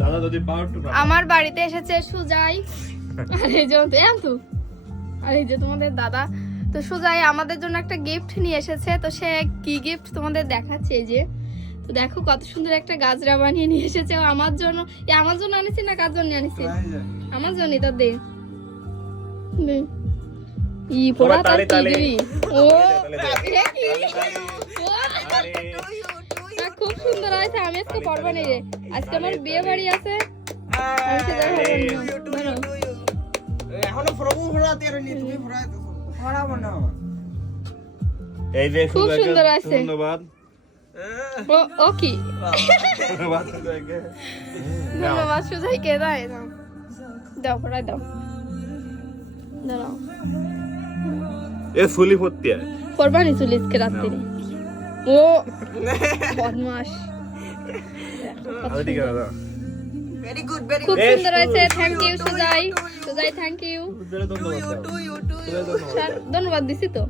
দাদা যদি পাও একটু আমার বাড়িতে এসেছে সুজাই আর এই যে তো আর এই যে তোমাদের দাদা। তো সুজাই আমাদের জন্য একটা গিফট নিয়ে এসেছে। তো সে কি গিফট তোমাদের দেখাচ্ছে এই যে। তো দেখো কত সুন্দর একটা গাজরা বানিয়ে নিয়ে এসেছে ও আমার জন্য। আমার জন্য আনিছি না কার জন্য আনিছি? আমার জন্যই। তো দে ই পোড়া তালি তালি। ও খুব সুন্দর হয়েছে। আমি আজকে পরবা নেই রে, আজকে আমার বিয়ে বাড়ি আছে। আমি সেটা ভালো না। এখনো প্রভু ফরাতে আরনি তুমি ফরাতে ফরাবো না। এই যে খুব সুন্দর আছে। ধন্যবাদ। ও কি ধন্যবাদ সুজাইকে। ধন্যবাদ সুজাইকে। দাও দাও পড়াই দাও দাও। এ ফুলি ফতিয়া পরবানি চলিসকে রাতে ও বদমাশ। আরে ঠিক আছে। ভেরি গুড ভেরি খুব সুন্দর হয়েছে। Thank you Sujai. Sujai thank you. ধন্যবাদ। ধন্যবাদ দিছি তো।